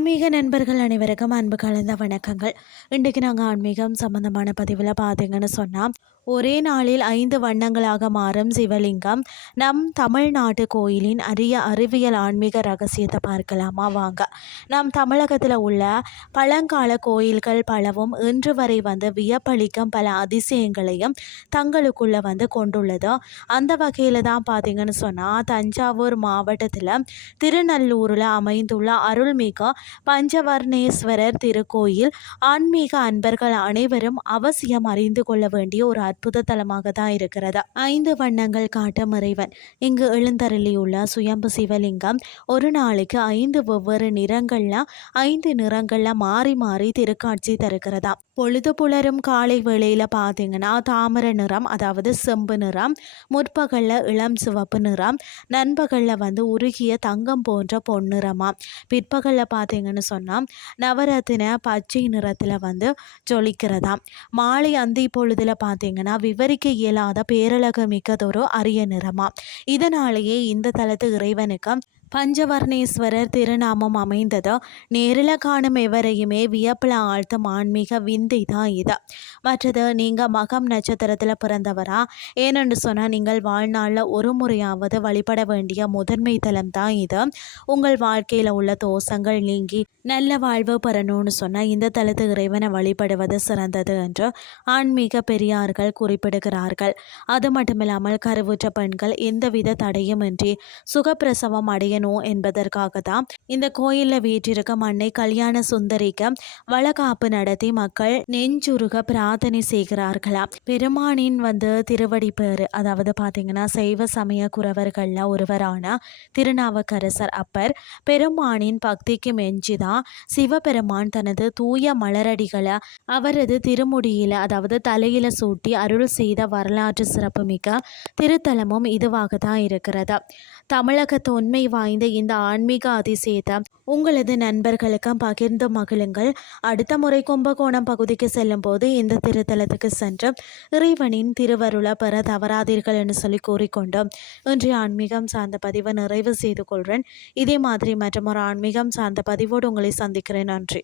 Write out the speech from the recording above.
ஆன்மீக நண்பர்கள் அனைவருக்கும் அன்பு கலந்த வணக்கங்கள். இன்றைக்கு நாங்கள் ஆன்மீகம் சம்பந்தமான பதிவில் பார்த்தீங்கன்னு சொன்னால், ஒரே நாளில் 5 வண்ணங்களாக மாறும் சிவலிங்கம் நம் தமிழ்நாட்டு கோயிலின் அரிய அறிவியல் ஆன்மீக ரகசியத்தை பார்க்கலாமா வாங்க. நம் தமிழகத்தில் உள்ள பழங்கால கோயில்கள் பலவும் இன்று வரை வியப்பளிக்கும் பல அதிசயங்களையும் தங்களுக்குள்ள கொண்டுள்ளது. அந்த வகையில் தான் பார்த்தீங்கன்னு சொன்னால், தஞ்சாவூர் மாவட்டத்தில் திருநல்லூரில் அமைந்துள்ள அருள்மிகு பஞ்சவர்ணேஸ்வரர் திருக்கோயில் ஆன்மீக அன்பர்கள் அனைவரும் அவசியம் அறிந்து கொள்ள வேண்டிய ஒரு அற்புத தலமாக தான் இருக்கிறது. 5 வண்ணங்கள் காட்டும் இறைவன் இங்கு எழுந்தருளியுள்ள சுயம்பு சிவலிங்கம் ஒரு நாளைக்கு 5 வெவ்வேறு நிறங்கள்ல 5 நிறங்கள்ல மாறி மாறி திருக்காட்சி தருகிறதா. பொழுது புலரும் காலை வேளையில பார்த்தீங்கன்னா தாமரை நிறம், அதாவது செம்பு நிறம், முற்பகல்ல இளம் சிவப்பு நிறம், நண்பகல்ல உருகிய தங்கம் போன்ற பொன்னிறமா, பிற்பகல்ல பார்த்தீங்கன்னு சொன்னால் நவரத்தின பச்சை நிறத்தில் ஜொலிக்கிறதாம். மாலை அந்தி பொழுதுல பார்த்தீங்கன்னா விவரிக்க இயலாத பேரழகு மிக்கதொரு அரிய நிறமா. இதனாலேயே இந்த தலத்து இறைவனுக்கு பஞ்சவர்ணேஸ்வரர் திருநாமம் அமைந்தது. நேரில் காணும் எவரையுமே வியப்பில் ஆழ்த்தும் ஆன்மீக விந்தை தான் இது. மற்றது நீங்கள் மகம் நட்சத்திரத்தில் பிறந்தவரா, ஏனென்று சொன்னால் நீங்கள் வாழ்நாளில் ஒரு முறையாவது வழிபட வேண்டிய முதன்மை தலம் தான் இது. உங்கள் வாழ்க்கையில் உள்ள தோஷங்கள் நீங்கி நல்ல வாழ்வு பெறணும்னு சொன்னால் இந்த தலத்து இறைவனை வழிபடுவது சிறந்தது என்று ஆன்மீக பெரியார்கள் குறிப்பிடுகிறார்கள். அது மட்டுமில்லாமல் கருவுற்ற பெண்கள் எந்தவித தடையுமின்றி சுகப்பிரசவம் அடைய என்பதற்காக தான் இந்த கோயிலில் வீற்றிருக்கும் அன்னை கல்யாண சுந்தரிக்கு வளகாப்பு நடத்தி மக்கள் நெஞ்சுருக பிரார்த்தனை செய்கிறார்களாம். பெருமானின் திருவடி பேரு, அதாவது பார்த்தீங்கன்னா சைவ சமய குறவர்கள்ல ஒருவரான திருநாவுக்கரசர் அப்பர் பெருமானின் பக்திக்கு மெஞ்சிதான் சிவபெருமான் தனது தூய மலரடிகளை அவரது திருமுடியில, அதாவது தலையில சூட்டி அருள் செய்த வரலாற்று சிறப்புமிக்க திருத்தலமும் இதுவாக தான் இருக்கிறது. தமிழகத்து உண்மை வாய்ந்த இந்த ஆன்மீக அதிசயத்தை உங்களது நண்பர்களுக்கும் பகிர்ந்து மகிழுங்கள். அடுத்த முறை கும்பகோணம் பகுதிக்கு செல்லும் போது இந்த திருத்தலத்துக்கு சென்று இறைவனின் திருவருளை பெற தவறாதீர்கள் என்று சொல்லி கூறிக்கொண்டு இன்றைய ஆன்மீகம் சார்ந்த பதிவை நிறைவு செய்து கொள்கிறேன். இதே மாதிரி மற்றும் ஒரு ஆன்மீகம் சார்ந்த பதிவோடு உங்களை சந்திக்கிறேன். நன்றி.